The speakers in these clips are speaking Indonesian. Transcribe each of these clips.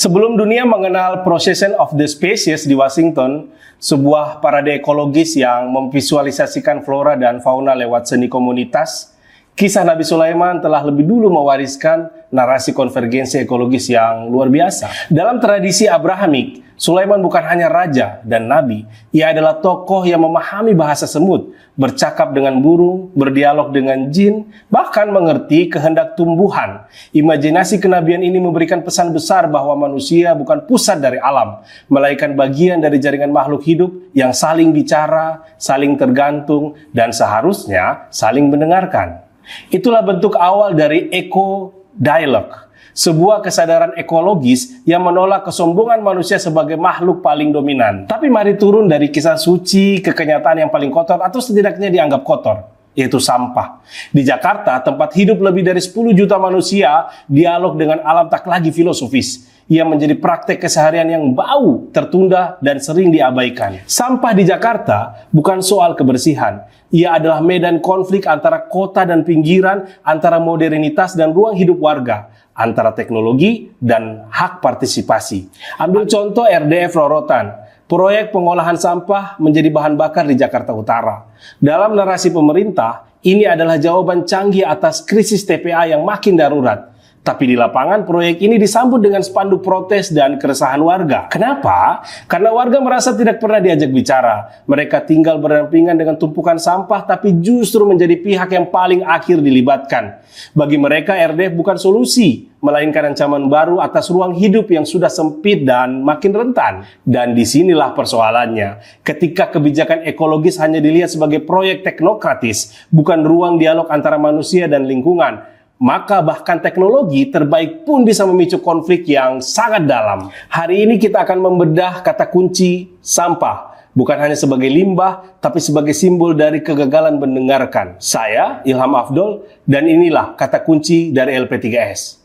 Sebelum dunia mengenal Procession of the Species di Washington, sebuah parade ekologis yang memvisualisasikan flora dan fauna lewat seni komunitas, kisah Nabi Sulaiman telah lebih dulu mewariskan narasi konvergensi ekologis yang luar biasa. Dalam tradisi Abrahamik, Sulaiman bukan hanya raja dan nabi, ia adalah tokoh yang memahami bahasa semut, bercakap dengan burung, berdialog dengan jin, bahkan mengerti kehendak tumbuhan. Imajinasi kenabian ini memberikan pesan besar bahwa manusia bukan pusat dari alam, melainkan bagian dari jaringan makhluk hidup yang saling bicara, saling tergantung, dan seharusnya saling mendengarkan. Itulah bentuk awal dari eco-dialog, sebuah kesadaran ekologis yang menolak kesombongan manusia sebagai makhluk paling dominan. Tapi mari turun dari kisah suci ke kenyataan yang paling kotor atau setidaknya dianggap kotor, yaitu sampah. Di Jakarta, tempat hidup lebih dari 10 juta manusia, dialog dengan alam tak lagi filosofis. Ia menjadi praktek keseharian yang bau, tertunda, dan sering diabaikan. Sampah di Jakarta bukan soal kebersihan. Ia adalah medan konflik antara kota dan pinggiran, antara modernitas dan ruang hidup warga, antara teknologi dan hak partisipasi. Ambil contoh RDF Rorotan. Proyek pengolahan sampah menjadi bahan bakar di Jakarta Utara. Dalam narasi pemerintah, ini adalah jawaban canggih atas krisis TPA yang makin darurat. Tapi di lapangan, proyek ini disambut dengan spanduk protes dan keresahan warga. Kenapa? Karena warga merasa tidak pernah diajak bicara. Mereka tinggal berdampingan dengan tumpukan sampah, tapi justru menjadi pihak yang paling akhir dilibatkan. Bagi mereka, RDF bukan solusi, melainkan ancaman baru atas ruang hidup yang sudah sempit dan makin rentan. Dan disinilah persoalannya. Ketika kebijakan ekologis hanya dilihat sebagai proyek teknokratis, bukan ruang dialog antara manusia dan lingkungan, maka bahkan teknologi terbaik pun bisa memicu konflik yang sangat dalam. Hari ini kita akan membedah kata kunci sampah. Bukan hanya sebagai limbah, tapi sebagai simbol dari kegagalan mendengarkan. Saya, Ilham Afdol, dan inilah kata kunci dari LP3S.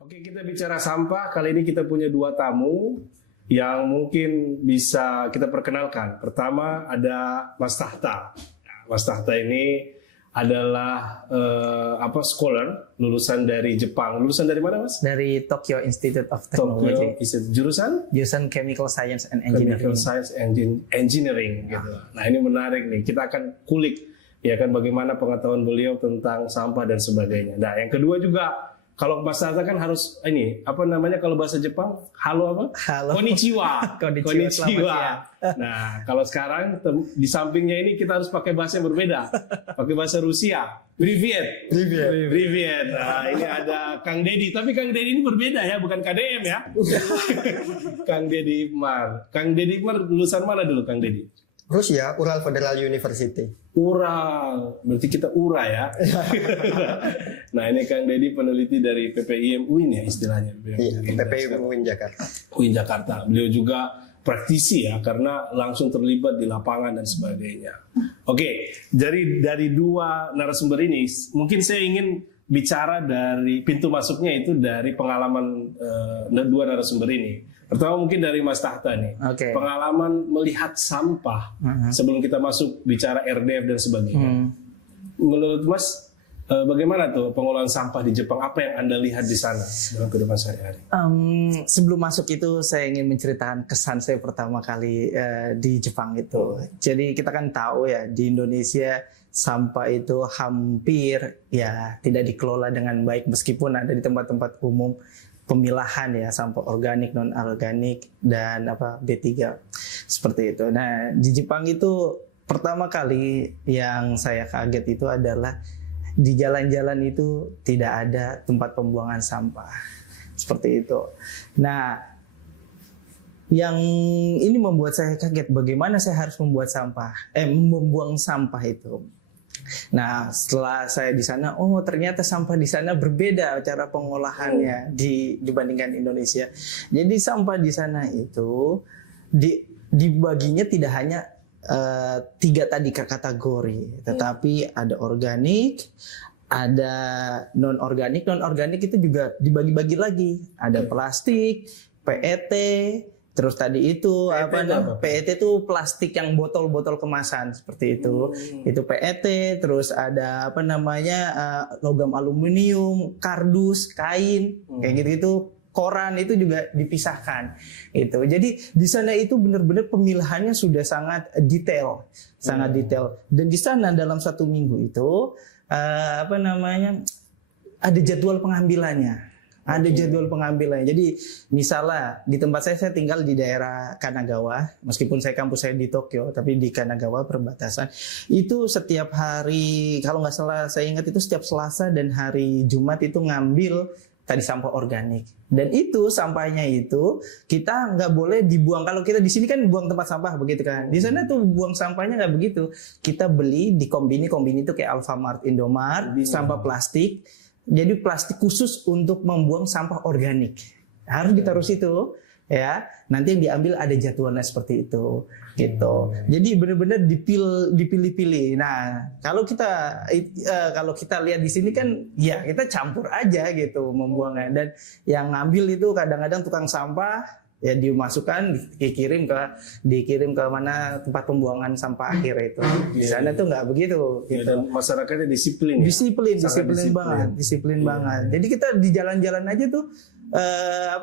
Oke, kita bicara sampah. Kali ini kita punya dua tamu yang mungkin bisa kita perkenalkan. Pertama ada Mas Tahta. Mas Tahta ini adalah scholar, lulusan dari Jepang. Lulusan dari mana, Mas? Dari Tokyo Institute of Technology. Jurusan Chemical Science and Engineering. Chemical Science and Engineering gitu. Nah, ini menarik nih. Kita akan kulik ya kan bagaimana pengetahuan beliau tentang sampah dan sebagainya. Nah, yang kedua juga, kalau Mas Tahta kan harus ini apa namanya kalau bahasa Jepang, halo apa? Halo. Konnichiwa. Konnichiwa. Nah, kalau sekarang di sampingnya ini kita harus pakai bahasa yang berbeda. Pakai bahasa Rusia. Privyet. Nah, ini ada Kang Dedi, tapi Kang Dedi ini berbeda ya, bukan KDM ya. Kang Dedi Ikmar. Kang Dedi Ikmar lulusan mana dulu Kang Dedi? Rusia, Ural Federal University. Ural, berarti kita URA ya. Nah, ini Kang Dedi peneliti dari PPIM UIN ya istilahnya. Iya, PPIM UIN Jakarta. UIN Jakarta. Beliau juga praktisi ya, karena langsung terlibat di lapangan dan sebagainya. Oke, dari dua narasumber ini, mungkin saya ingin bicara dari pintu masuknya itu dari pengalaman dua narasumber ini. Pertama mungkin dari Mas Tahta nih, pengalaman melihat sampah sebelum kita masuk bicara RDF dan sebagainya. Menurut Mas, bagaimana tuh pengolahan sampah di Jepang? Apa yang Anda lihat di sana dalam kehidupan sehari-hari? Sebelum masuk itu saya ingin menceritakan kesan saya pertama kali di Jepang itu. Jadi kita kan tahu ya di Indonesia sampah itu hampir ya tidak dikelola dengan baik meskipun ada di tempat-tempat umum pemilahan ya sampah organik, non organik dan B3 seperti itu. Nah, di Jepang itu pertama kali yang saya kaget itu adalah di jalan-jalan itu tidak ada tempat pembuangan sampah. Seperti itu. Nah, yang ini membuat saya kaget bagaimana saya harus membuang sampah itu. Nah, setelah saya di sana, ternyata sampah di sana berbeda cara pengolahannya dibandingkan Indonesia. Jadi sampah di sana itu dibaginya tidak hanya 3 tadi kategori, tetapi ada organik, ada non organik. Non organik itu juga dibagi-bagi lagi. Ada plastik, PET, Terus tadi itu PET itu apa? PET itu plastik yang botol-botol kemasan seperti itu. Itu PET, terus ada logam aluminium, kardus, kain, kayak gitu-gitu. Koran itu juga dipisahkan itu. Jadi di sana itu benar-benar pemilahannya sudah sangat detail, sangat detail. Dan di sana dalam 1 minggu itu ada jadwal pengambilannya. Ada jadwal pengambilannya. Jadi misalnya di tempat saya tinggal di daerah Kanagawa, meskipun kampus saya di Tokyo, tapi di Kanagawa perbatasan. Itu setiap hari, kalau nggak salah saya ingat itu setiap Selasa dan hari Jumat itu ngambil tadi sampah organik. Dan itu sampahnya itu kita nggak boleh dibuang. Kalau kita di sini kan buang tempat sampah begitu kan. Di sana tuh buang sampahnya nggak begitu. Kita beli di kombini itu kayak Alfamart, Indomart, sampah plastik. Jadi plastik khusus untuk membuang sampah organik. Harus ditaruh situ. Ya, nanti yang diambil ada jadwalnya seperti itu, gitu. Jadi benar-benar dipilih-pilih. Nah, kalau kita lihat di sini kan, ya kita campur aja gitu membuangnya. Dan yang ngambil itu kadang-kadang tukang sampah, ya dimasukkan, dikirim ke mana tempat pembuangan sampah akhir itu. Di sana tuh nggak begitu. Ya, Gitu. dan masyarakatnya disiplin. Disiplin banget. Jadi kita di jalan-jalan aja tuh.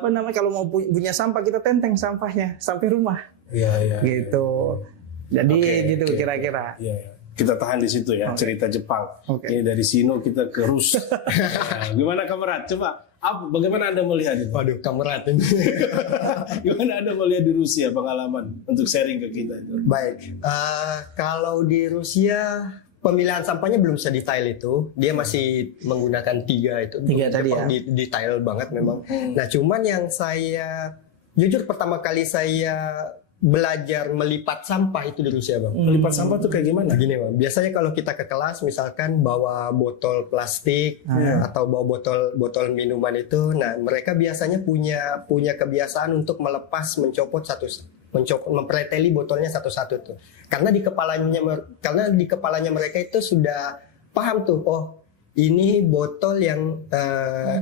Kalau mau punya sampah kita tenteng sampahnya sampai rumah. Iya. Gitu. Jadi kira-kira. Iya. Kita tahan di situ ya, cerita Jepang. Ini dari Sino kita ke Rus. Nah, gimana kamerat? Coba, bagaimana Anda melihat itu? Waduh, kamerat ini. Gimana Anda melihat di Rusia pengalaman untuk sharing ke kita itu? Baik, kalau di Rusia pemilihan sampahnya belum sedetail itu, dia masih menggunakan 3 tadi ya. Detail banget memang. Nah, cuman yang saya jujur pertama kali saya belajar melipat sampah itu di Rusia, Bang. Melipat sampah tuh kayak gimana? Begini, Bang. Biasanya kalau kita ke kelas misalkan bawa botol plastik atau bawa botol minuman itu, nah mereka biasanya punya kebiasaan untuk mencopot mempreteli botolnya satu-satu tuh. Karena di kepalanya mereka itu sudah paham tuh, oh ini botol yang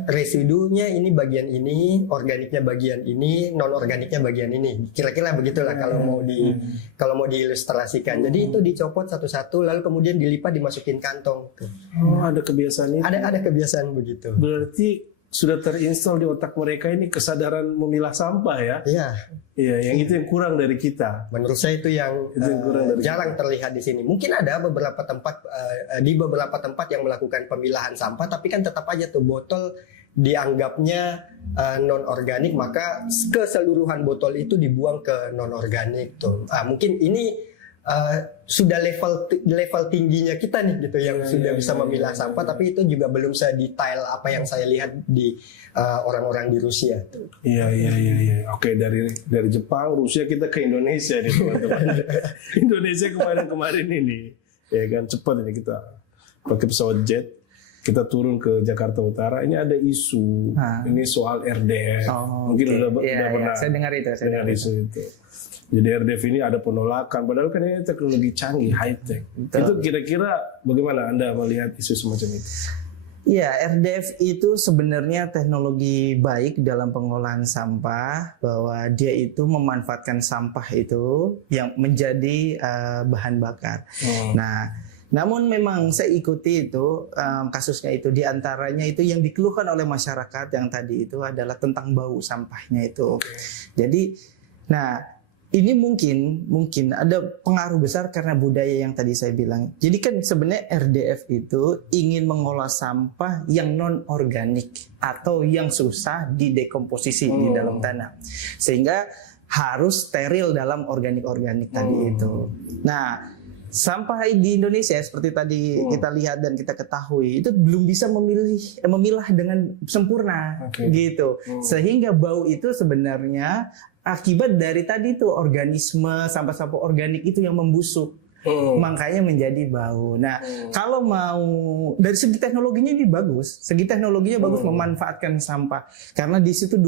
residunya ini bagian ini, organiknya bagian ini, non organiknya bagian ini. Kira-kira begitulah kalau mau diilustrasikan. Jadi itu dicopot satu-satu lalu kemudian dilipat dimasukin kantong. Oh, ada kebiasaan itu. Ada kebiasaan begitu. Berarti sudah terinstall di otak mereka ini kesadaran memilah sampah ya. Iya. Iya, yang itu yang kurang dari kita. Menurut saya itu yang jarang terlihat di sini. Mungkin ada beberapa tempat yang melakukan pemilahan sampah, tapi kan tetap aja tuh botol dianggapnya non organik, maka keseluruhan botol itu dibuang ke non organik tuh. Mungkin ini sudah level tingginya kita nih gitu yang sudah bisa memilah sampah, tapi itu juga belum sedetail apa yang saya lihat di orang-orang di Rusia. Iya. Oke, dari Jepang, Rusia kita ke Indonesia nih teman-teman. Indonesia kemarin ini, ya kan cepat ini kita pakai pesawat jet, kita turun ke Jakarta Utara. Ini ada isu, ini soal RDF. Mungkin udah pernah. Saya dengar itu. Isu itu. Jadi RDF ini ada penolakan, padahal kan ini teknologi canggih, high tech. Itu kira-kira bagaimana Anda melihat isu semacam itu? Iya, RDF itu sebenarnya teknologi baik dalam pengolahan sampah, bahwa dia itu memanfaatkan sampah itu yang menjadi bahan bakar. Nah, namun memang saya ikuti itu kasusnya itu, diantaranya itu yang dikeluhkan oleh masyarakat yang tadi itu adalah tentang bau sampahnya itu. Jadi, nah ini mungkin ada pengaruh besar karena budaya yang tadi saya bilang. Jadi kan sebenarnya RDF itu ingin mengolah sampah yang non organik atau yang susah didekomposisi di dalam tanah, sehingga harus steril dalam organik tadi itu. Nah, sampah di Indonesia seperti tadi kita lihat dan kita ketahui itu belum bisa memilah dengan sempurna gitu. Sehingga bau itu sebenarnya akibat dari tadi tuh organisme sampah-sampah organik itu yang membusuk. Makanya menjadi bau. Nah, kalau mau dari segi teknologinya ini bagus. Bagus memanfaatkan sampah. Karena di situ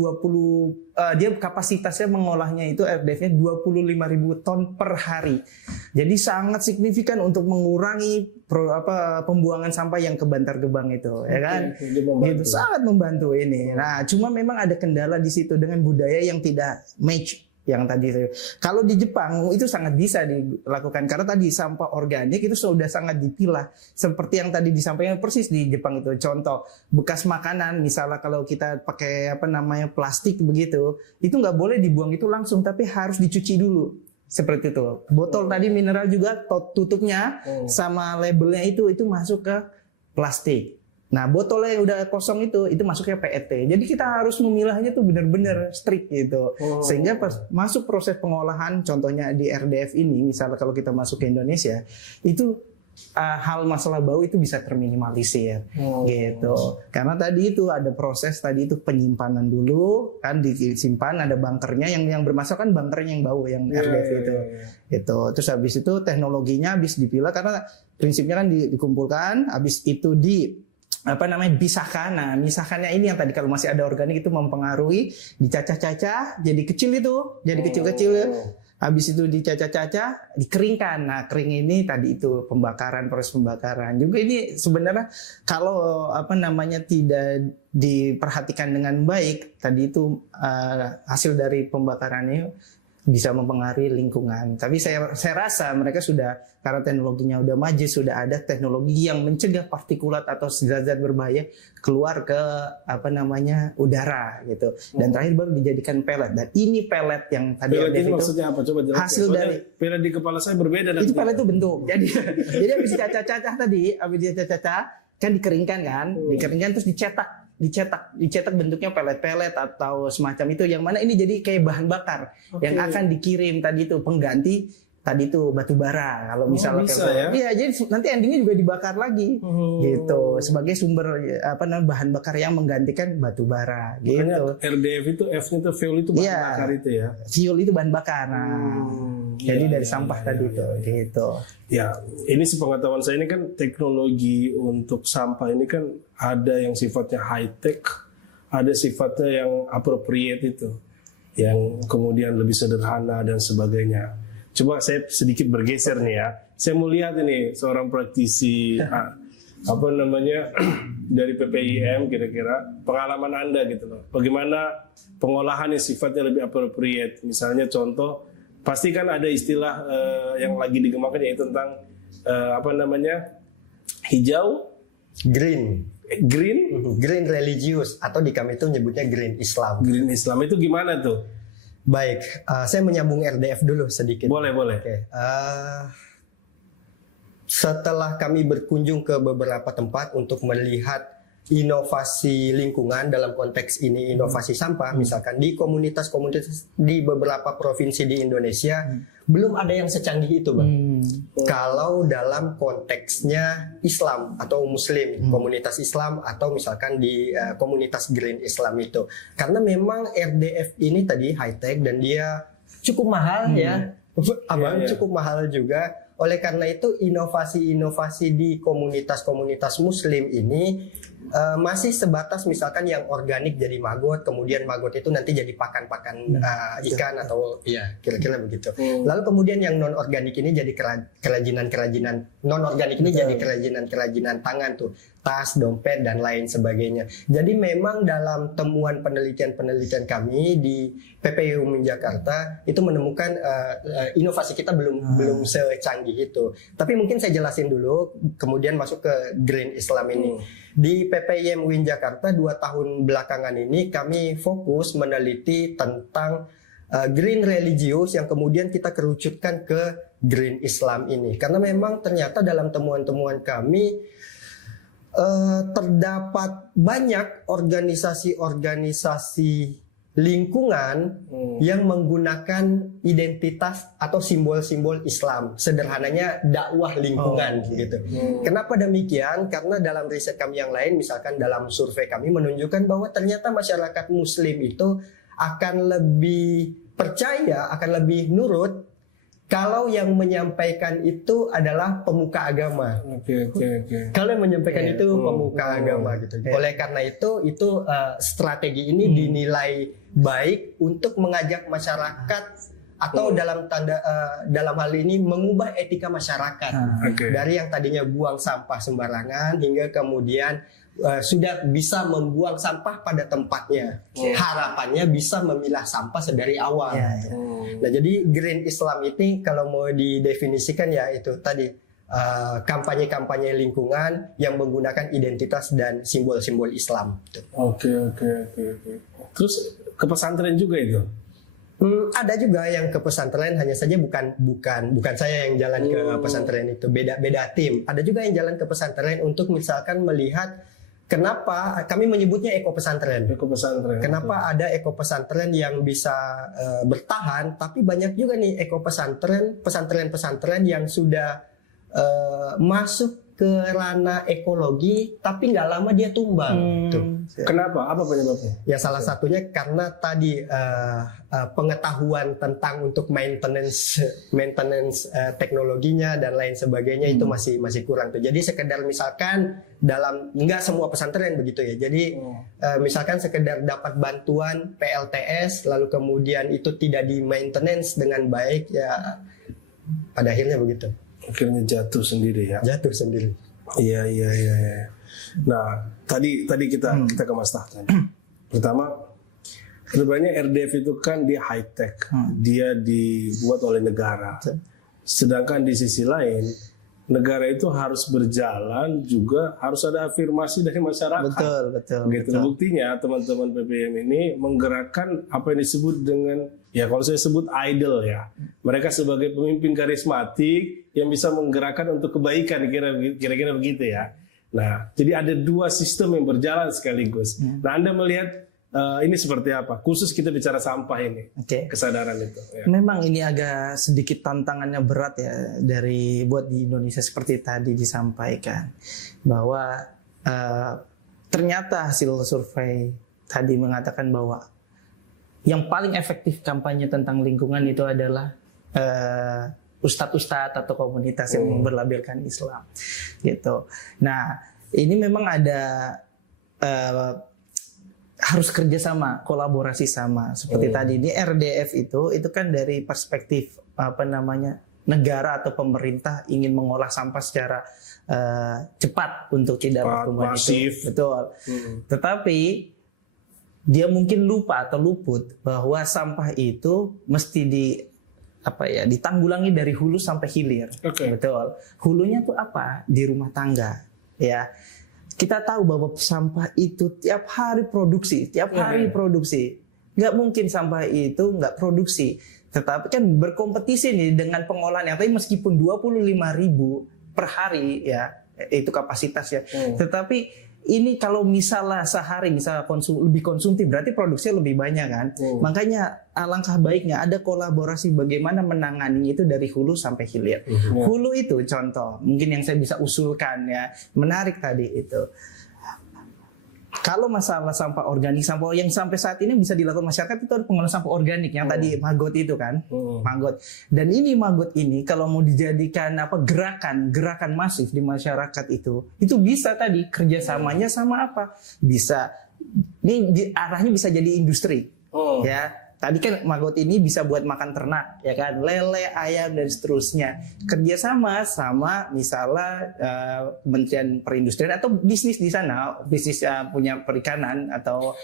dia kapasitasnya mengolahnya itu RDF-nya 25.000 ton per hari. Jadi sangat signifikan untuk mengurangi pembuangan sampah yang ke Bantar Gebang itu, ya kan? Gitu, sangat membantu ini. Nah, cuma memang ada kendala di situ dengan budaya yang tidak match yang tadi. Kalau di Jepang itu sangat bisa dilakukan karena tadi sampah organik itu sudah sangat dipilah. Seperti yang tadi disampaikan persis di Jepang itu. Contoh bekas makanan, misalnya kalau kita pakai plastik begitu, itu nggak boleh dibuang itu langsung, tapi harus dicuci dulu. Seperti itu. Botol tadi mineral juga tutupnya sama labelnya itu masuk ke plastik. Nah, botolnya yang udah kosong itu masuknya PET. Jadi kita harus memilahnya tuh benar-benar strict gitu. Sehingga pas masuk proses pengolahan, contohnya di RDF ini, misalnya kalau kita masuk ke Indonesia, itu hal masalah bau itu bisa terminimalisir gitu. Karena tadi itu ada proses tadi itu penyimpanan dulu, kan disimpan ada bunkernya yang bermasalah kan bunkernya yang bau yang RDF itu. Gitu. Terus habis itu teknologinya habis dipilah karena prinsipnya kan dikumpulkan, habis itu disahkan. Nah, misahkannya ini yang tadi kalau masih ada organik itu mempengaruhi, dicacah-cacah jadi kecil itu, jadi kecil-kecil. Habis itu dicacah-cacah, dikeringkan. Nah, kering ini tadi itu proses pembakaran. Juga ini sebenarnya kalau tidak diperhatikan dengan baik, tadi itu hasil dari pembakarannya bisa mempengaruhi lingkungan. Tapi saya rasa mereka sudah, karena teknologinya udah maju, sudah ada teknologi yang mencegah partikulat atau zat-zat berbahaya keluar ke udara gitu. Dan terakhir baru dijadikan pelet. Dan ini pelet yang tadi pelet itu maksudnya apa? Coba jelaskan. Hasil dari pelet di kepala saya berbeda. Itu pelet itu bentuk. Jadi habis dicacah-cacah tadi, kan dikeringkan kan, dikeringkan terus dicetak bentuknya pelet-pelet atau semacam itu, yang mana ini jadi kayak bahan bakar yang akan dikirim tadi itu pengganti tadi itu batu bara kalau misalnya iya, jadi nanti endingnya juga dibakar lagi gitu sebagai sumber bahan bakar yang menggantikan batu bara gitu. Makanya RDF itu F-nya itu fuel itu bahan bakar itu ya. Fuel itu bahan bakar. Jadi dari sampah tadi itu gitu. Ya, ini sepengetahuan saya ini kan teknologi untuk sampah ini kan ada yang sifatnya high tech, ada sifatnya yang appropriate itu, yang kemudian lebih sederhana dan sebagainya. Coba saya sedikit bergeser nih ya. Saya mau lihat ini seorang praktisi dari PPIM, kira-kira pengalaman Anda gitu loh. Bagaimana pengolahan yang sifatnya lebih appropriate? Misalnya contoh, pasti kan ada istilah yang lagi dikembangkan yaitu tentang hijau, green religius, atau di kami itu nyebutnya green Islam. Green Islam itu gimana tuh? Baik, saya menyambung RDF dulu sedikit. Boleh. Oke. Setelah kami berkunjung ke beberapa tempat untuk melihat inovasi lingkungan, dalam konteks ini inovasi sampah, misalkan di komunitas-komunitas di beberapa provinsi di Indonesia, belum ada yang secanggih itu, Bang. Kalau dalam konteksnya Islam atau Muslim, komunitas Islam, atau misalkan di komunitas Green Islam itu. Karena memang RDF ini tadi high tech dan dia cukup mahal ya. Cukup mahal juga. Oleh karena itu inovasi-inovasi di komunitas-komunitas Muslim ini masih sebatas misalkan yang organik jadi maggot, kemudian maggot itu nanti jadi pakan-pakan ikan atau ya kira-kira begitu. Lalu kemudian yang non organik ini jadi kerajinan-kerajinan non organik ini jadi kerajinan-kerajinan tangan tuh, tas, dompet dan lain sebagainya. Jadi memang dalam temuan penelitian kami di PPIUM Jakarta itu menemukan inovasi kita belum secanggih itu. Tapi mungkin saya jelasin dulu, kemudian masuk ke Green Islam ini. Di PPIM UIN Jakarta 2 tahun belakangan ini kami fokus meneliti tentang green religious yang kemudian kita kerucutkan ke Green Islam ini. Karena memang ternyata dalam temuan-temuan kami terdapat banyak organisasi-organisasi lingkungan yang menggunakan identitas atau simbol-simbol Islam. Sederhananya dakwah lingkungan gitu. Kenapa demikian? Karena dalam riset kami yang lain, misalkan dalam survei kami menunjukkan bahwa ternyata masyarakat Muslim itu akan lebih percaya, akan lebih nurut kalau yang menyampaikan itu adalah pemuka agama. Kalau yang menyampaikan itu pemuka agama gitu. Oleh karena itu strategi ini dinilai baik untuk mengajak masyarakat atau dalam hal ini mengubah etika masyarakat dari yang tadinya buang sampah sembarangan hingga kemudian sudah bisa membuang sampah pada tempatnya. Harapannya bisa memilah sampah sedari awal. Nah, jadi Green Islam ini kalau mau didefinisikan ya itu tadi kampanye-kampanye lingkungan yang menggunakan identitas dan simbol-simbol Islam. Oke. Terus ke pesantren juga itu? Ada juga yang ke pesantren, hanya saja bukan saya yang jalan ke pesantren itu, beda tim. Ada juga yang jalan ke pesantren untuk misalkan melihat kenapa kami menyebutnya eko pesantren. Kenapa ada eko pesantren yang bisa bertahan, tapi banyak juga nih eko pesantren yang sudah masuk ke ranah ekologi, tapi nggak lama dia tumbang. Kenapa? Apa penyebabnya? Ya salah satunya karena tadi pengetahuan tentang untuk maintenance teknologinya dan lain sebagainya itu masih kurang tuh. Jadi sekedar misalkan nggak semua pesantren begitu ya. Jadi misalkan sekedar dapat bantuan PLTS lalu kemudian itu tidak di maintenance dengan baik ya, pada akhirnya begitu. Akhirnya jatuh sendiri ya. Jatuh sendiri. Iya. Nah, tadi kita ke Mas Tahta. Pertama, sebenarnya RDF itu kan dia high tech, dia dibuat oleh negara. Sedangkan di sisi lain, negara itu harus berjalan juga harus ada afirmasi dari masyarakat. Betul. Gitu. Buktinya teman-teman PPM ini menggerakkan apa yang disebut dengan, ya kalau saya sebut idol ya. Mereka sebagai pemimpin karismatik yang bisa menggerakkan untuk kebaikan, kira-kira begitu ya. Nah, jadi ada dua sistem yang berjalan sekaligus. Nah, Anda melihat ini seperti apa? Khusus kita bicara sampah ini, kesadaran itu. Ya. Memang ini agak sedikit tantangannya berat ya buat di Indonesia, seperti tadi disampaikan bahwa ternyata hasil survei tadi mengatakan bahwa yang paling efektif kampanye tentang lingkungan itu adalah ustadz-ustadz atau komunitas yang berlabelkan Islam, gitu. Nah, ini memang ada harus kerjasama, kolaborasi sama. Seperti tadi ini RDF itu kan dari perspektif negara atau pemerintah ingin mengolah sampah secara cepat untuk tidak berkembang masif. Betul. Tetapi dia mungkin lupa atau luput bahwa sampah itu mesti ditanggulangi dari hulu sampai hilir. Betul. Hulunya tuh apa? Di rumah tangga, ya. Kita tahu bahwa sampah itu tiap hari produksi. Nggak mungkin sampah itu nggak produksi. Tetapi kan berkompetisi nih dengan pengolahan yang tadi meskipun 25.000 per hari ya, itu kapasitasnya. Tetapi ini kalau misalnya sehari lebih konsumtif, berarti produksinya lebih banyak kan. Makanya alangkah baiknya ada kolaborasi bagaimana menangani itu dari hulu sampai hilir. Hulu itu contoh, mungkin yang saya bisa usulkan ya, menarik tadi itu. Kalau masalah sampah organik, sampah yang sampai saat ini bisa dilakukan masyarakat itu ada pengolahan sampah organik yang tadi maggot itu kan, maggot. Dan ini maggot ini kalau mau dijadikan gerakan masif di masyarakat itu bisa tadi kerjasamanya sama apa? Bisa, ini arahnya bisa jadi industri, ya. Tadi kan maggot ini bisa buat makan ternak, ya kan, lele, ayam dan seterusnya. Kerjasama sama misalnya Kementerian Perindustrian atau bisnis di sana, bisnis punya perikanan atau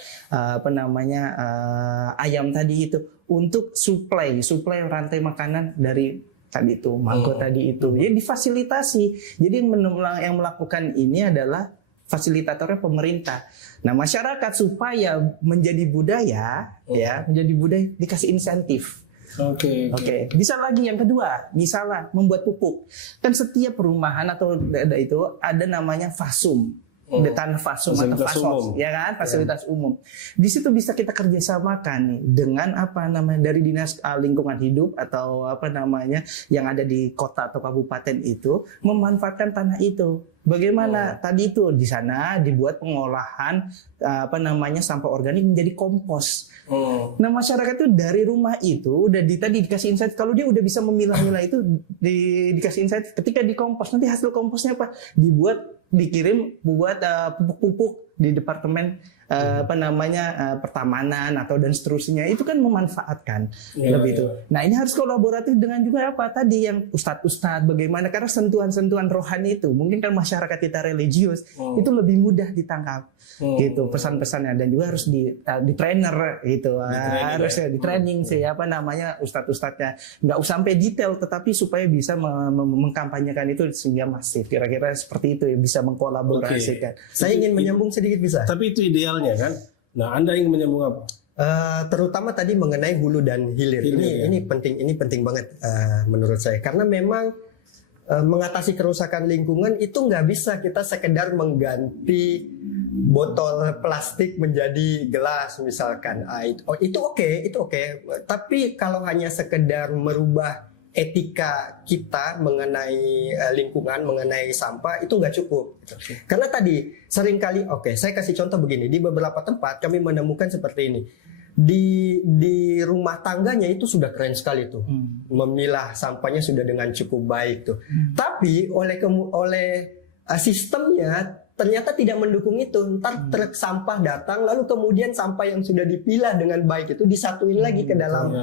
ayam tadi itu untuk supply rantai makanan dari tadi itu maggot tadi itu. Jadi difasilitasi. Jadi yang melakukan ini adalah fasilitatornya pemerintah. Nah, masyarakat supaya menjadi budaya, dikasih insentif. Oke. Bisa lagi yang kedua, misalnya membuat pupuk. Kan setiap perumahan atau itu ada namanya fasum. Tanah fasum atau fasos, ya kan, fasilitas umum. Di situ bisa kita kerjasamakan nih dengan dari dinas lingkungan hidup atau yang ada di kota atau kabupaten itu memanfaatkan tanah itu. Bagaimana tadi itu di sana dibuat pengolahan sampah organik menjadi kompos. Nah, masyarakat itu dari rumah itu udah tadi dikasih insight kalau dia udah bisa memilah-milah itu dikasih insight ketika dikompos nanti hasil komposnya apa? Dikirim buat pupuk-pupuk di departemen pertamanan atau dan seterusnya itu kan memanfaatkan lebih itu. Nah ini harus kolaboratif dengan juga apa tadi yang ustadz-ustadz bagaimana, karena sentuhan-sentuhan rohani itu mungkin kan masyarakat kita religius itu lebih mudah ditangkap gitu pesan-pesannya, dan juga harus di trainer gitu, harus di training sih ustadz-ustadznya, nggak usah sampai detail tetapi supaya bisa mengkampanyekan itu sehingga masif, kira-kira seperti itu ya, bisa mengkolaborasikan. Saya ingin menyambung sedikit bisa. Tapi itu idealnya kan. Nah, Anda ingin menyambung apa? Terutama tadi mengenai hulu dan hilir. Ini penting banget menurut saya, karena memang mengatasi kerusakan lingkungan itu nggak bisa kita sekedar mengganti botol plastik menjadi gelas misalkan. Itu oke. Tapi kalau hanya sekedar merubah etika kita mengenai lingkungan, mengenai sampah, itu nggak cukup. Karena tadi seringkali, saya kasih contoh begini, di beberapa tempat kami menemukan seperti ini. Di rumah tangganya itu sudah keren sekali tuh, memilah sampahnya sudah dengan cukup baik tuh. Tapi oleh sistemnya ternyata tidak mendukung itu. Ntar truk sampah datang, lalu kemudian sampah yang sudah dipilah dengan baik itu disatuin lagi ke dalam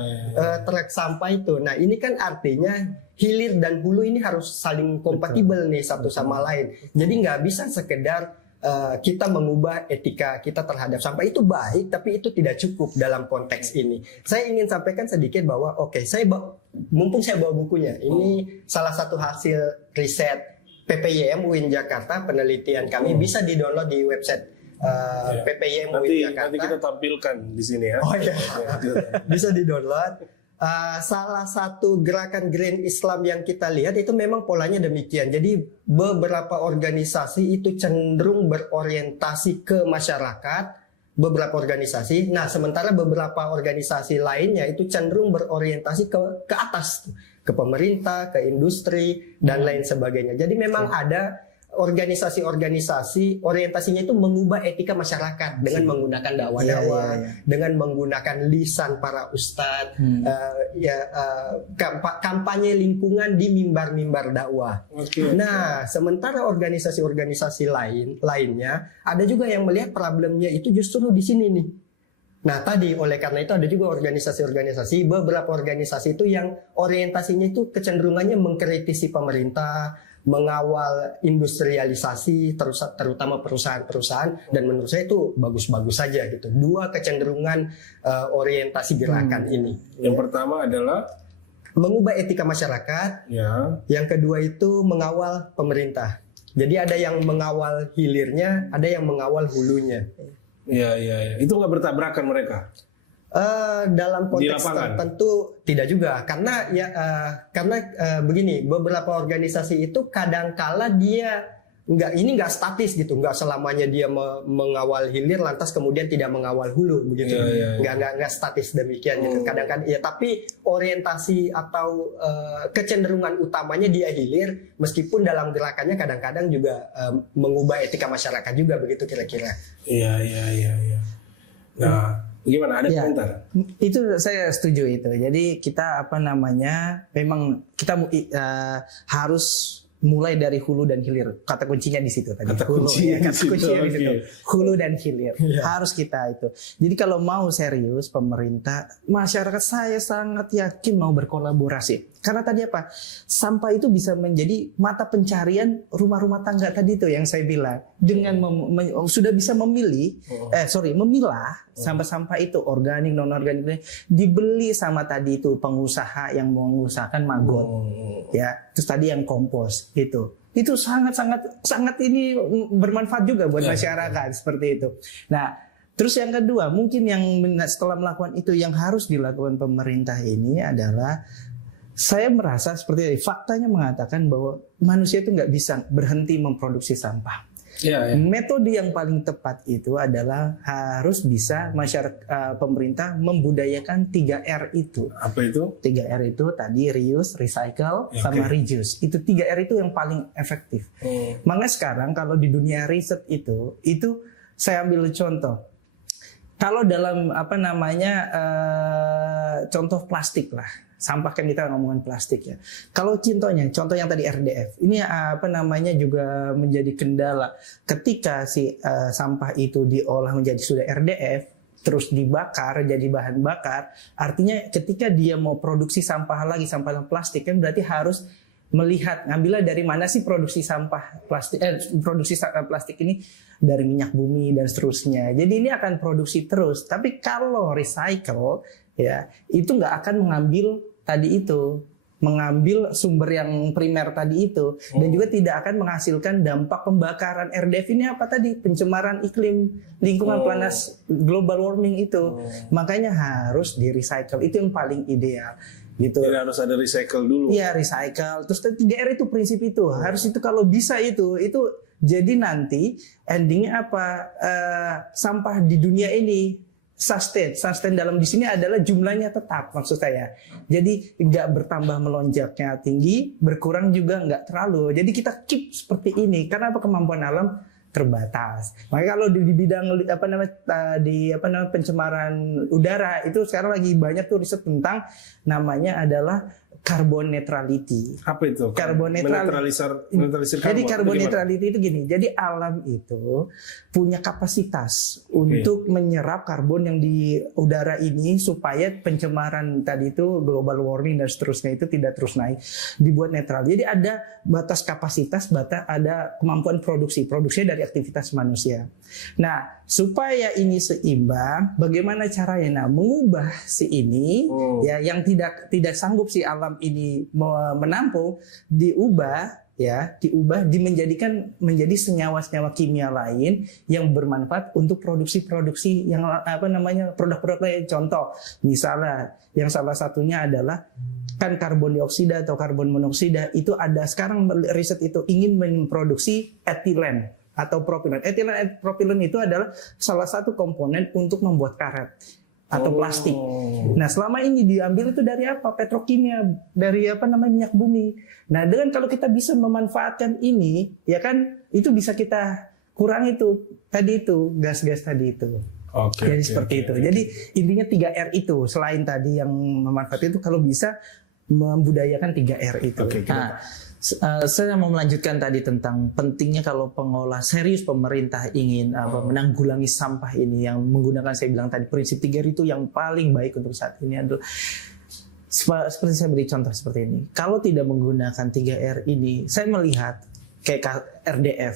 truk sampah itu. Nah ini kan artinya hilir dan hulu ini harus saling kompatibel nih satu sama lain. Jadi nggak bisa sekedar kita mengubah etika kita terhadap sampah, itu baik, tapi itu tidak cukup dalam konteks ini. Saya ingin sampaikan sedikit bahwa mumpung saya bawa bukunya, ini salah satu hasil riset PPYM UIN Jakarta, penelitian kami bisa di-download di website PPYM UIN Jakarta. Nanti kita tampilkan di sini ya. Oh iya, bisa di-download. Salah satu gerakan Green Islam yang kita lihat itu memang polanya demikian. Jadi beberapa organisasi itu cenderung berorientasi ke masyarakat, beberapa organisasi. Nah, sementara beberapa organisasi lainnya itu cenderung berorientasi ke atas, ke pemerintah, ke industri dan lain sebagainya. Jadi memang ada organisasi-organisasi orientasinya itu mengubah etika masyarakat dengan menggunakan dakwah-dakwah, dengan menggunakan lisan para ustadz, kampanye lingkungan di mimbar-mimbar dakwah. Nah, sementara organisasi-organisasi lainnya ada juga yang melihat problemnya itu justru di sini nih. Nah tadi oleh karena itu ada juga organisasi-organisasi, beberapa organisasi itu yang orientasinya itu kecenderungannya mengkritisi pemerintah, mengawal industrialisasi, terutama perusahaan-perusahaan, dan menurut saya itu bagus-bagus saja gitu. Dua kecenderungan orientasi gerakan ini. Yang pertama adalah mengubah etika masyarakat. Yang kedua itu mengawal pemerintah. Jadi ada yang mengawal hilirnya, ada yang mengawal hulunya. Iya. Itu nggak bertabrakan mereka? Dalam konteks tertentu tidak juga, karena begini, beberapa organisasi itu kadangkala dia nggak statis gitu, nggak selamanya dia mengawal hilir lantas kemudian tidak mengawal hulu begitu, nggak statis demikian gitu. Kadang-kadang ya, tapi orientasi atau kecenderungan utamanya dia hilir, meskipun dalam gerakannya kadang-kadang juga mengubah etika masyarakat juga begitu kira-kira. Iya. Nah. Gimana? Ada komentar? Itu saya setuju itu. Jadi kita memang kita harus mulai dari hulu dan hilir. Kata kuncinya di situ tadi. Kata kuncinya di situ. Hulu dan hilir. Harus kita itu. Jadi kalau mau serius pemerintah, masyarakat saya sangat yakin mau berkolaborasi. Karena tadi sampah itu bisa menjadi mata pencarian rumah-rumah tangga tadi itu yang saya bilang. Dengan sudah bisa memilah sampah-sampah itu, organik, non-organik, dibeli sama tadi itu pengusaha yang mengusahakan maggot. Ya, terus tadi yang kompos gitu. Itu sangat ini bermanfaat juga buat masyarakat seperti itu. Nah, terus yang kedua, mungkin yang setelah melakukan itu yang harus dilakukan pemerintah ini adalah, saya merasa seperti ini, faktanya mengatakan bahwa manusia itu nggak bisa berhenti memproduksi sampah. Metode yang paling tepat itu adalah harus bisa pemerintah membudayakan 3R itu. Apa itu? 3R itu tadi reuse, recycle, sama reduce. Itu 3R itu yang paling efektif. Makanya sekarang kalau di dunia riset itu saya ambil contoh. Kalau dalam contoh plastik lah. sampah kan kita ngomongin plastik ya. Kalau contoh yang tadi RDF, ini juga menjadi kendala ketika si sampah itu diolah menjadi sudah RDF, terus dibakar jadi bahan bakar. Artinya ketika dia mau produksi sampah plastik kan berarti harus melihat ngambilnya dari mana sih produksi sampah plastik plastik ini, dari minyak bumi dan seterusnya. Jadi ini akan produksi terus. Tapi kalau recycle ya itu nggak akan mengambil sumber yang primer tadi itu, dan juga tidak akan menghasilkan dampak pembakaran. RDF ini apa tadi? Pencemaran iklim, lingkungan panas, global warming itu. Makanya harus di recycle, itu yang paling ideal gitu. Jadi harus ada recycle dulu. Iya, recycle. Terus 3R itu prinsip itu. Harus itu, kalau bisa itu jadi nanti endingnya apa? Sampah di dunia ini sustain dalam di sini adalah jumlahnya tetap, maksud saya. Jadi nggak bertambah melonjaknya tinggi, berkurang juga nggak terlalu. Jadi kita keep seperti ini karena kemampuan alam terbatas. Makanya kalau di bidang pencemaran udara itu sekarang lagi banyak tuh riset tentang namanya adalah carbon neutrality. Apa itu? Carbon menetralisir karbon. Jadi carbon neutrality itu gini. Jadi alam itu punya kapasitas untuk menyerap karbon yang di udara ini supaya pencemaran tadi itu, global warming dan seterusnya itu tidak terus naik, dibuat netral. Jadi ada batas kapasitas, ada kemampuan produksinya dari aktivitas manusia. Nah, supaya ini seimbang, bagaimana caranya? Nah, mengubah si ini ya yang tidak sanggup si alam ini menampung, diubah dimenjadikan menjadi senyawa-senyawa kimia lain yang bermanfaat untuk produksi-produksi yang produk-produk lain. Contoh, misalnya yang salah satunya adalah kan karbon dioksida atau karbon monoksida itu ada sekarang riset itu ingin memproduksi etilen atau propilen. Etilen propilen itu adalah salah satu komponen untuk membuat karet atau plastik. Nah, selama ini diambil itu dari apa? Petrokimia, dari minyak bumi. Nah, dengan kalau kita bisa memanfaatkan ini, ya kan, itu bisa kita kurangi gas-gas tadi itu. Jadi seperti itu. Jadi intinya 3R itu, selain tadi yang memanfaatkan itu, kalau bisa membudayakan 3R itu. Saya mau melanjutkan tadi tentang pentingnya kalau serius pemerintah ingin menanggulangi sampah ini, yang menggunakan, saya bilang tadi, prinsip 3R itu yang paling baik untuk saat ini adalah seperti saya beri contoh seperti ini. Kalau tidak menggunakan 3R ini, saya melihat kayak RDF,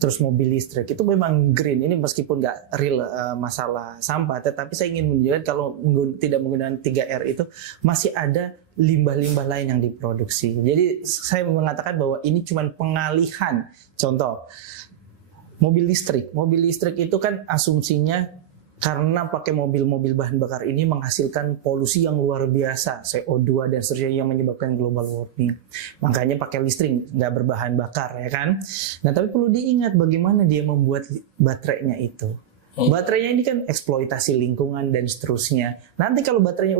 terus mobil listrik itu memang green. Ini meskipun nggak real masalah sampah, tetapi saya ingin menunjukkan kalau tidak menggunakan 3R itu masih ada limbah-limbah lain yang diproduksi. Jadi saya mengatakan bahwa ini cuma pengalihan. Contoh, mobil listrik itu kan asumsinya karena pakai mobil-mobil bahan bakar ini menghasilkan polusi yang luar biasa, CO2 dan seterusnya, yang menyebabkan global warming. Makanya pakai listrik, nggak berbahan bakar, ya kan? Nah, tapi perlu diingat bagaimana dia membuat baterainya itu. Baterainya ini kan eksploitasi lingkungan dan seterusnya. Nanti kalau baterainya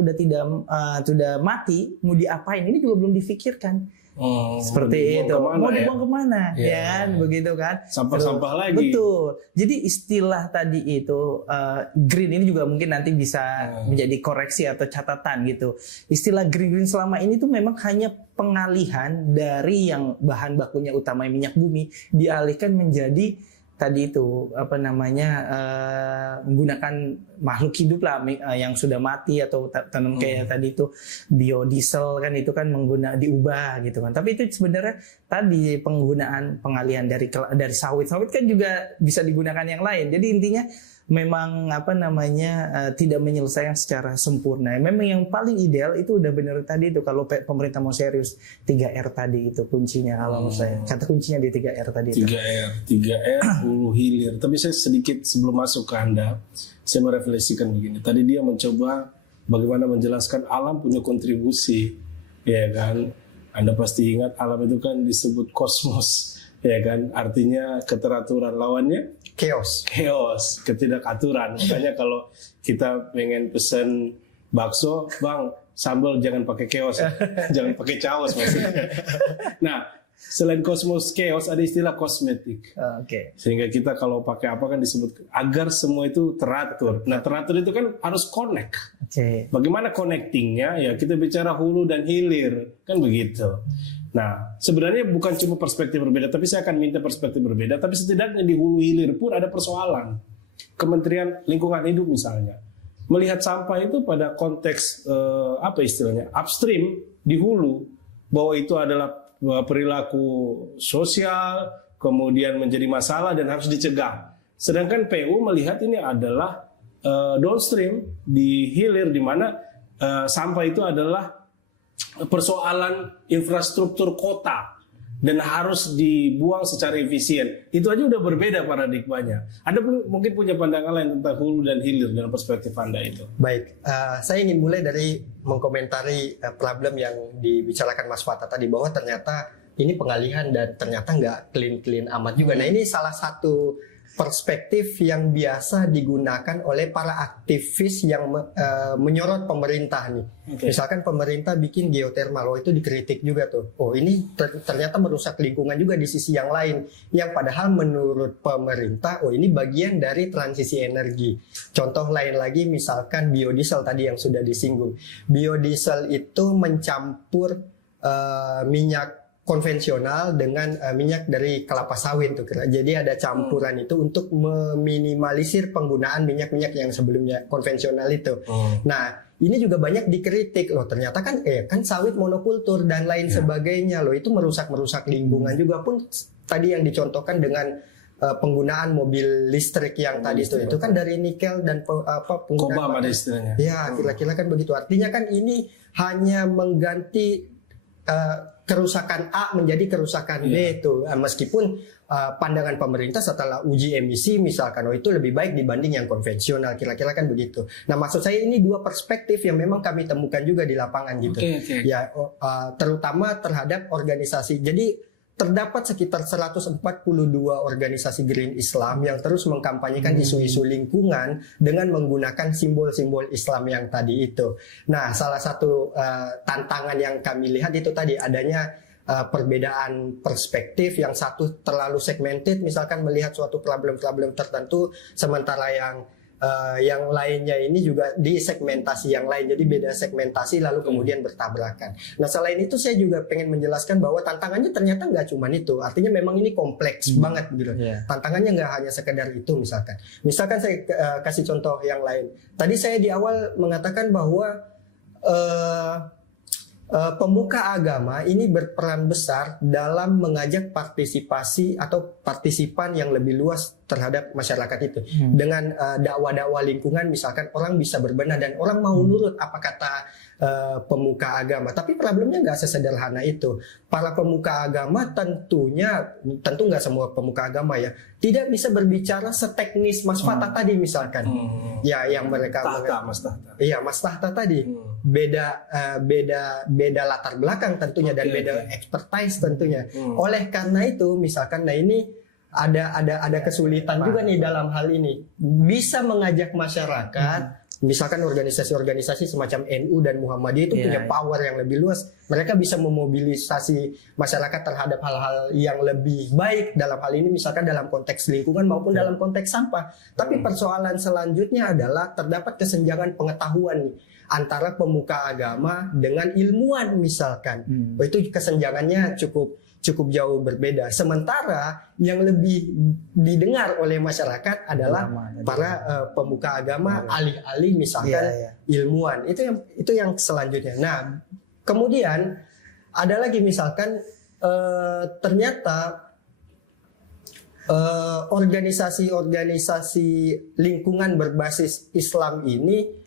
sudah mati, mau diapain? Ini juga belum difikirkan. Seperti itu. Mau dibuang kemana? Ya kan, begitu kan? Sampah-sampah lagi. Betul. Jadi istilah tadi itu green ini juga mungkin nanti bisa menjadi koreksi atau catatan gitu. Istilah green selama ini tuh memang hanya pengalihan dari yang bahan bakunya utama minyak bumi dialihkan menjadi tadi itu menggunakan makhluk hidup lah yang sudah mati atau tanam kayak tadi itu biodiesel kan, itu kan diubah gitu kan. Tapi itu sebenarnya tadi pengalihan dari sawit kan juga bisa digunakan yang lain. Jadi intinya memang tidak menyelesaikan secara sempurna. Memang yang paling ideal itu udah benar tadi itu, kalau pemerintah mau serius 3R tadi itu kuncinya. Kalau menurut saya kata kuncinya di 3R tadi itu. 3R hulu hilir. Tapi saya sedikit sebelum masuk ke Anda, saya merefleksikan begini. Tadi dia mencoba bagaimana menjelaskan alam punya kontribusi, ya kan? Anda pasti ingat alam itu kan disebut kosmos, ya kan? Artinya keteraturan, lawannya chaos, ketidakaturan. Makanya kalau kita pengen pesen bakso, bang, sambal jangan pakai chaos, jangan pakai caos maksudnya. Nah, Selain kosmos chaos ada istilah kosmetik. Oke. Sehingga kita kalau pakai apa kan disebut agar semua itu teratur. Nah, teratur itu kan harus connect. Oke. Bagaimana connectingnya? Ya kita bicara hulu dan hilir, kan begitu. Nah, sebenarnya bukan cuma perspektif berbeda, tapi saya akan minta perspektif berbeda. Tapi setidaknya di hulu hilir pun ada persoalan. Kementerian Lingkungan Hidup misalnya melihat sampah itu pada konteks apa istilahnya upstream di hulu, bahwa itu adalah perilaku sosial, kemudian menjadi masalah dan harus dicegah. Sedangkan PU melihat ini adalah downstream di hilir, di mana sampah itu adalah persoalan infrastruktur kota dan harus dibuang secara efisien. Itu aja udah berbeda paradigmanya. Anda mungkin punya pandangan lain tentang hulu dan hilir dalam perspektif Anda itu. Baik, saya ingin mulai dari mengkomentari problem yang dibicarakan Mas Fata tadi, bahwa ternyata ini pengalihan dan ternyata nggak clean-clean amat juga. Nah, ini salah satu perspektif yang biasa digunakan oleh para aktivis yang menyorot pemerintah nih. Okay. Misalkan pemerintah bikin geotermal, itu dikritik juga tuh. Oh, ini ternyata merusak lingkungan juga di sisi yang lain. Yang padahal menurut pemerintah, oh ini bagian dari transisi energi. Contoh lain lagi misalkan biodiesel tadi yang sudah disinggung. Biodiesel itu mencampur minyak konvensional dengan minyak dari kelapa sawit tuh. Jadi ada campuran itu untuk meminimalisir penggunaan minyak-minyak yang sebelumnya konvensional itu. Nah, ini juga banyak dikritik loh. Ternyata kan sawit monokultur dan lain sebagainya loh, itu merusak lingkungan juga. Pun tadi yang dicontohkan dengan penggunaan mobil listrik yang tadi itu kan dari nikel dan penggunaan ada istilahnya. Ya, kira-kira kan begitu. Artinya kan ini hanya mengganti kerusakan A menjadi kerusakan B itu, meskipun pandangan pemerintah setelah uji emisi misalkan, oh itu lebih baik dibanding yang konvensional, kira-kira kan begitu. Nah, maksud saya ini dua perspektif yang memang kami temukan juga di lapangan gitu. Ya, terutama terhadap organisasi. Jadi terdapat sekitar 142 organisasi Green Islam yang terus mengkampanyekan isu-isu lingkungan dengan menggunakan simbol-simbol Islam yang tadi itu. Nah, salah satu tantangan yang kami lihat itu tadi adanya perbedaan perspektif. Yang satu terlalu segmented, misalkan melihat suatu problem-problem tertentu, sementara yang lainnya ini juga disegmentasi yang lain, jadi beda segmentasi lalu kemudian bertabrakan. Nah, selain itu saya juga pengen menjelaskan bahwa tantangannya ternyata nggak cuma itu, artinya memang ini kompleks banget gitu. Tantangannya nggak hanya sekedar itu. Misalkan saya kasih contoh yang lain. Tadi saya di awal mengatakan bahwa pemuka agama ini berperan besar dalam mengajak partisipasi atau partisipan yang lebih luas terhadap masyarakat itu. Dengan dakwah-dakwah lingkungan, misalkan orang bisa berbenah dan orang mau nurut apa kata pemuka agama. Tapi problemnya nggak sesederhana itu. Para pemuka agama tentu nggak semua pemuka agama ya, tidak bisa berbicara seteknis Mas Fata tadi misalkan. Ya, yang mereka Mas Tahta. Iya, Mas Tahta tadi. Beda latar belakang tentunya dan beda expertise tentunya. Oleh karena itu misalkan, nah ini ada kesulitan juga nih dalam hal ini. Bisa mengajak masyarakat, misalkan organisasi-organisasi semacam NU dan Muhammadiyah itu punya power yang lebih luas. Mereka bisa memobilisasi masyarakat terhadap hal-hal yang lebih baik dalam hal ini, misalkan dalam konteks lingkungan maupun dalam konteks sampah. Tapi persoalan selanjutnya adalah terdapat kesenjangan pengetahuan nih antara pemuka agama dengan ilmuwan misalkan. Itu kesenjangannya cukup jauh berbeda. Sementara yang lebih didengar oleh masyarakat adalah para pemuka agama, alih-alih misalkan ilmuwan. Itu yang selanjutnya. Nah, kemudian ada lagi misalkan ternyata organisasi-organisasi lingkungan berbasis Islam ini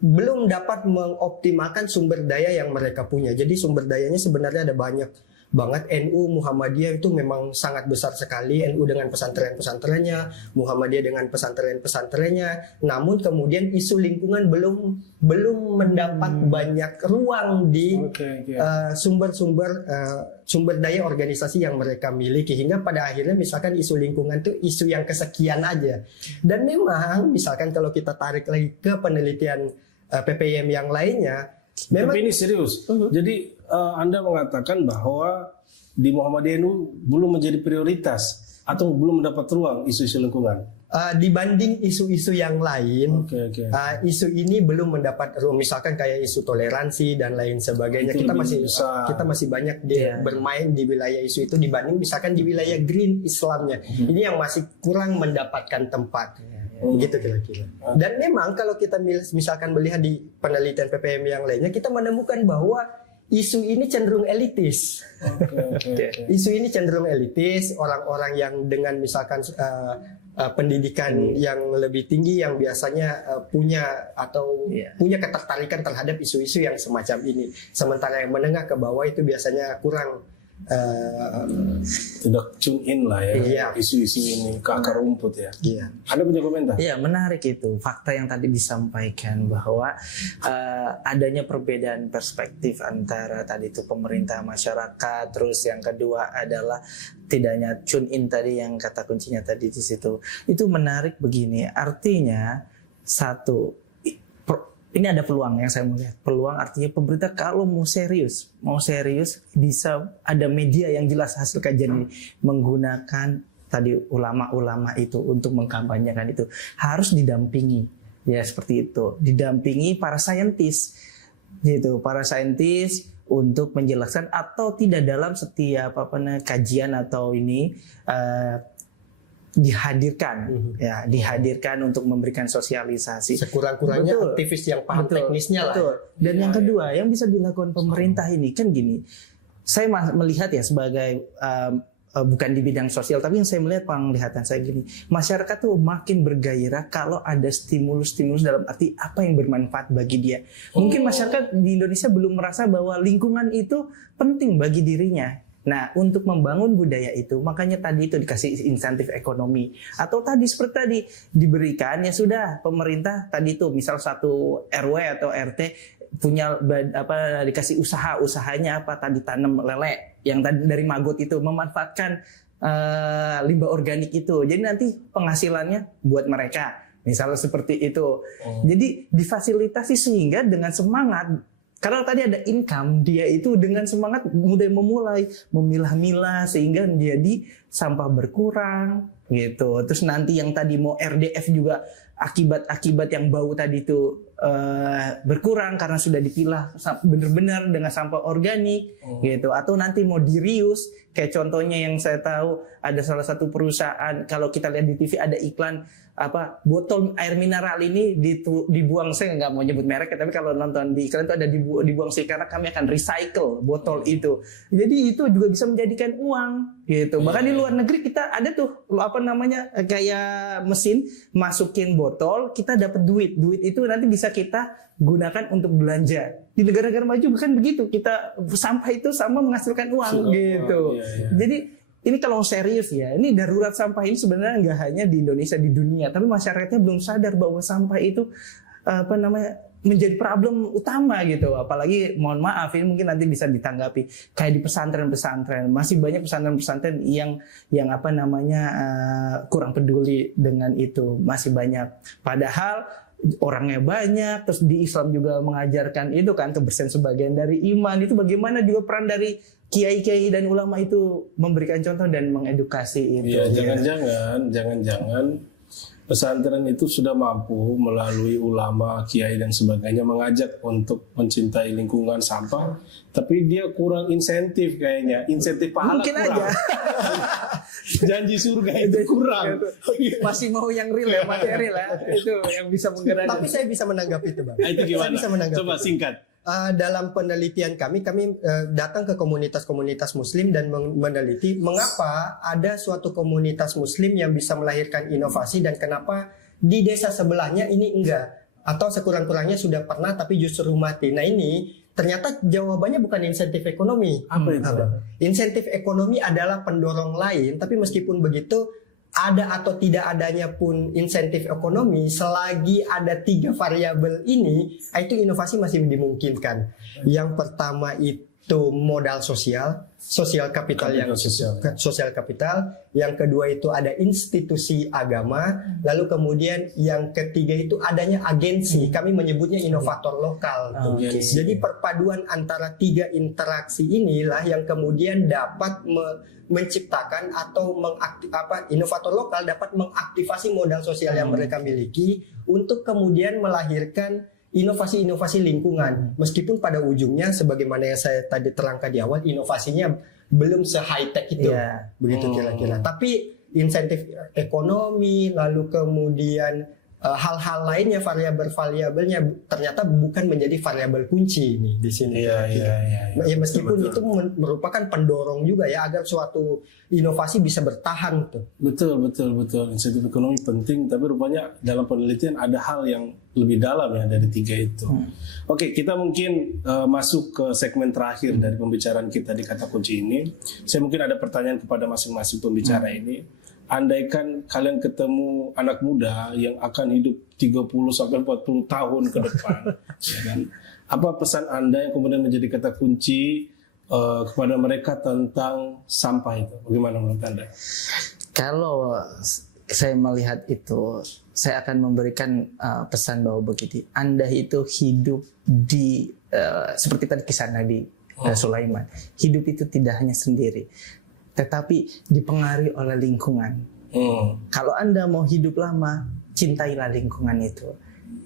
belum dapat mengoptimalkan sumber daya yang mereka punya. Jadi sumber dayanya sebenarnya ada banyak banget. NU Muhammadiyah itu memang sangat besar sekali, NU dengan pesantren-pesantrennya, Muhammadiyah dengan pesantren-pesantrennya. Namun kemudian isu lingkungan belum mendapat banyak ruang di sumber daya organisasi yang mereka miliki, hingga pada akhirnya misalkan isu lingkungan itu isu yang kesekian aja. Dan memang misalkan kalau kita tarik lagi ke penelitian PPIM yang lainnya, Memang Tapi ini serius. Jadi Anda mengatakan bahwa di Muhammadiyah itu belum menjadi prioritas atau belum mendapat ruang isu-isu lingkungan. dibanding isu-isu yang lain, Oke. isu ini belum mendapat ruang. Misalkan kayak isu toleransi dan lain sebagainya. Itu Kita lebih masih besar. kita masih banyak bermain di wilayah isu itu dibanding misalkan di wilayah green Islamnya. Ini yang masih kurang mendapatkan tempat. Begitu kira-kira. Dan memang kalau kita misalkan melihat di penelitian PPM yang lainnya, kita menemukan bahwa isu ini cenderung elitis. Isu ini cenderung elitis, orang-orang yang dengan misalkan pendidikan yang lebih tinggi yang biasanya punya punya ketertarikan terhadap isu-isu yang semacam ini. Sementara yang menengah ke bawah itu biasanya kurang Tidak tune in lah ya, Iya. isu-isu ini ke akar rumput ya. Iya. Anda punya komentar? Iya, menarik itu fakta yang tadi disampaikan bahwa adanya perbedaan perspektif antara tadi itu pemerintah, masyarakat, terus yang kedua adalah tidaknya tune in tadi yang kata kuncinya tadi di situ. Itu menarik begini, artinya satu ini ada peluang yang saya melihat. Peluang artinya pemerintah kalau mau serius bisa ada media yang jelas hasil kajian ini menggunakan tadi ulama-ulama itu untuk mengkampanyekan itu harus didampingi ya seperti itu, didampingi para saintis gitu, para saintis untuk menjelaskan atau tidak dalam setiap kajian atau ini dihadirkan untuk memberikan sosialisasi Sekurang-kurangnya Betul. aktivis yang paham teknisnya lah. Betul. Dan yang kedua yang bisa dilakukan pemerintah ini kan gini, saya melihat ya sebagai bukan di bidang sosial, tapi yang saya melihat penglihatan saya gini, masyarakat tuh makin bergairah kalau ada stimulus-stimulus dalam arti apa yang bermanfaat bagi dia. Mungkin masyarakat di Indonesia belum merasa bahwa lingkungan itu penting bagi dirinya. Nah, untuk membangun budaya itu, makanya tadi itu dikasih insentif ekonomi. Atau tadi seperti tadi, diberikan ya sudah pemerintah tadi itu, misal satu RW atau RT punya dikasih usahanya apa tadi tanam lele yang tadi dari maggot itu memanfaatkan limbah organik itu. Jadi nanti penghasilannya buat mereka. Misalnya seperti itu. Jadi difasilitasi sehingga dengan semangat. Karena tadi ada income, dia itu dengan semangat mudah memulai memilah-milah sehingga menjadi sampah berkurang gitu. Terus nanti yang tadi mau RDF juga akibat yang bau tadi itu berkurang karena sudah dipilah benar-benar dengan sampah organik gitu. Atau nanti mau di-reuse, kayak contohnya yang saya tahu ada salah satu perusahaan, kalau kita lihat di TV ada iklan botol air mineral ini dibuang, saya nggak mau nyebut merek ya, tapi kalau nonton di iklan itu ada dibuang sih karena kami akan recycle botol itu. Jadi itu juga bisa menjadikan uang gitu. Bahkan di luar negeri kita ada tuh kayak mesin masukin botol, kita dapat duit itu nanti bisa kita gunakan untuk belanja. Di negara-negara maju bukan begitu, kita sampah itu sama menghasilkan uang gitu. Jadi ini kalau serius ya, ini darurat sampah ini sebenarnya nggak hanya di Indonesia, di dunia, tapi masyarakatnya belum sadar bahwa sampah itu menjadi problem utama gitu. Apalagi mohon maaf ini mungkin nanti bisa ditanggapi kayak di pesantren-pesantren, masih banyak pesantren-pesantren yang kurang peduli dengan itu, masih banyak. Padahal orangnya banyak, terus di Islam juga mengajarkan itu kan kebersihan sebagian dari iman. Itu bagaimana juga peran dari kiai-kiai dan ulama itu memberikan contoh dan mengedukasi itu. Iya, jangan-jangan pesantren itu sudah mampu melalui ulama, kiai dan sebagainya mengajak untuk mencintai lingkungan sampah, tapi dia kurang insentif kayaknya, insentif pahala Mungkin kurang. aja. Janji surga itu kurang. Masih mau yang real ya, material ya. Itu yang bisa menggerakkan. Tapi saya bisa menanggapi itu, Bang. Itu gimana? Saya bisa menanggapi. Coba singkat. Dalam penelitian kami datang ke komunitas-komunitas muslim dan meneliti mengapa ada suatu komunitas muslim yang bisa melahirkan inovasi dan kenapa di desa sebelahnya ini enggak, atau sekurang-kurangnya sudah pernah tapi justru mati. Nah ini ternyata jawabannya bukan insentif ekonomi. Apa itu? Insentif ekonomi adalah pendorong lain, tapi meskipun begitu ada atau tidak adanya pun insentif ekonomi, selagi ada 3 variabel ini, itu inovasi masih dimungkinkan. Yang pertama itu itu modal sosial kapital yang sosial kapital. Yang kedua itu ada institusi agama. Lalu kemudian yang ketiga itu adanya agensi. Kami menyebutnya inovator lokal. Jadi perpaduan antara tiga interaksi inilah yang kemudian dapat menciptakan atau inovator lokal dapat mengaktifasi modal sosial yang mereka miliki untuk kemudian melahirkan inovasi-inovasi lingkungan. Meskipun pada ujungnya sebagaimana yang saya tadi terangkan di awal, inovasinya belum se-high tech itu. Begitu kira-kira. Tapi insentif ekonomi, lalu kemudian hal-hal lainnya, variabel-variabelnya ternyata bukan menjadi variabel kunci nih di sini. Ya, meskipun itu merupakan pendorong juga ya agar suatu inovasi bisa bertahan tuh. Betul. Insentif ekonomi penting, tapi rupanya dalam penelitian ada hal yang lebih dalam ya dari tiga itu. Oke, kita mungkin masuk ke segmen terakhir dari pembicaraan kita di kata kunci ini. Saya mungkin ada pertanyaan kepada masing-masing pembicara ini. Andaikan kalian ketemu anak muda yang akan hidup 30-40 tahun ke depan, ya kan? Apa pesan Anda yang kemudian menjadi kata kunci kepada mereka tentang sampah itu? Bagaimana menurut Anda? Kalau saya melihat itu, saya akan memberikan pesan bahwa begini, Anda itu hidup di seperti tadi kisah Nabi Sulaiman. Hidup itu tidak hanya sendiri, tetapi dipengaruhi oleh lingkungan. Kalau Anda mau hidup lama, cintailah lingkungan itu.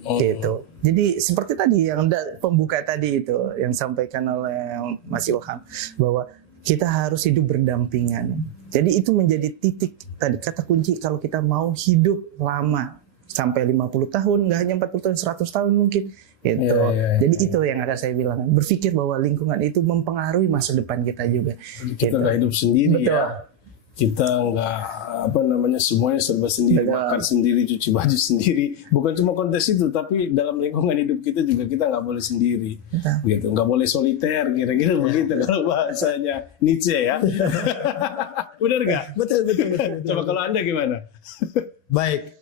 Gitu. Jadi seperti tadi yang pembuka tadi itu yang disampaikan oleh Mas Ilham, bahwa kita harus hidup berdampingan. Jadi itu menjadi titik tadi kata kunci kalau kita mau hidup lama sampai 50 tahun, nggak hanya 40 tahun, 100 tahun mungkin. Gitu. Jadi itu yang ada saya bilang, berpikir bahwa lingkungan itu mempengaruhi masa depan kita juga. Kita nggak hidup sendiri. Betul. Ya. Kita nggak semuanya serba sendiri, makan sendiri, cuci baju sendiri. Bukan cuma konteks itu, tapi dalam lingkungan hidup kita juga kita nggak boleh sendiri. Gitu, nggak boleh soliter, kira-kira begitu kalau bahasanya Nietzsche ya. Benar nggak? Betul. Coba kalau Anda gimana? Baik.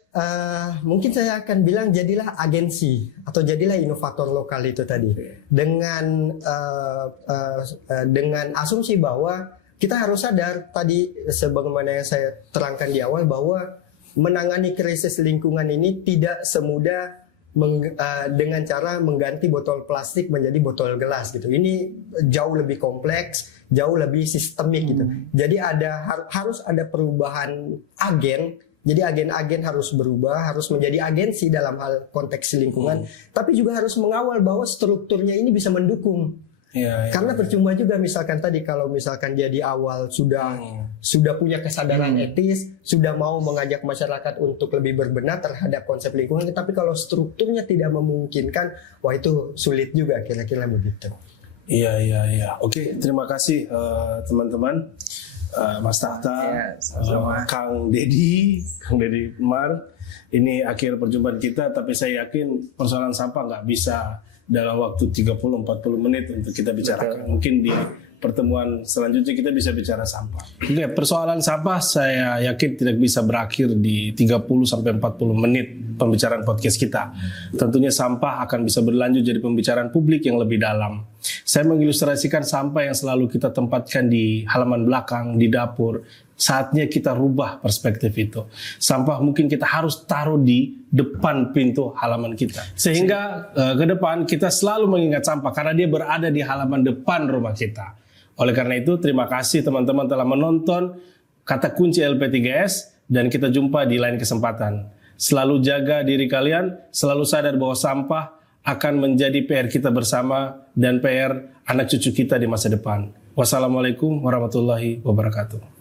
Mungkin saya akan bilang jadilah agensi atau jadilah inovator lokal itu tadi dengan asumsi bahwa kita harus sadar tadi sebagaimana yang saya terangkan di awal bahwa menangani krisis lingkungan ini tidak semudah dengan cara mengganti botol plastik menjadi botol gelas gitu. Ini jauh lebih kompleks, jauh lebih sistemik gitu. Jadi harus ada perubahan agen. Jadi agen-agen harus berubah, harus menjadi agensi dalam hal konteks lingkungan, tapi juga harus mengawal bahwa strukturnya ini bisa mendukung. Karena percuma juga misalkan tadi kalau misalkan dia di awal sudah punya kesadaran etis, sudah mau mengajak masyarakat untuk lebih berbenah terhadap konsep lingkungan, tapi kalau strukturnya tidak memungkinkan, wah itu sulit juga kira-kira begitu. Iya. Oke, terima kasih teman-teman. Mas Tahta, Kang Dedi Umar. Ini akhir perjumpaan kita, tapi saya yakin persoalan sampah nggak bisa dalam waktu 30-40 menit untuk kita bicarakan. Mungkin di pertemuan selanjutnya kita bisa bicara sampah. Oke, persoalan sampah saya yakin tidak bisa berakhir di 30-40 menit pembicaraan podcast kita. Tentunya sampah akan bisa berlanjut jadi pembicaraan publik yang lebih dalam. Saya mengilustrasikan sampah yang selalu kita tempatkan di halaman belakang, di dapur. Saatnya kita rubah perspektif itu. Sampah mungkin kita harus taruh di depan pintu halaman kita. Sehingga ke depan kita selalu mengingat sampah karena dia berada di halaman depan rumah kita. Oleh karena itu, terima kasih teman-teman telah menonton Kata Kunci LP3S dan kita jumpa di lain kesempatan. Selalu jaga diri kalian, selalu sadar bahwa sampah akan menjadi PR kita bersama dan PR anak cucu kita di masa depan. Wassalamualaikum warahmatullahi wabarakatuh.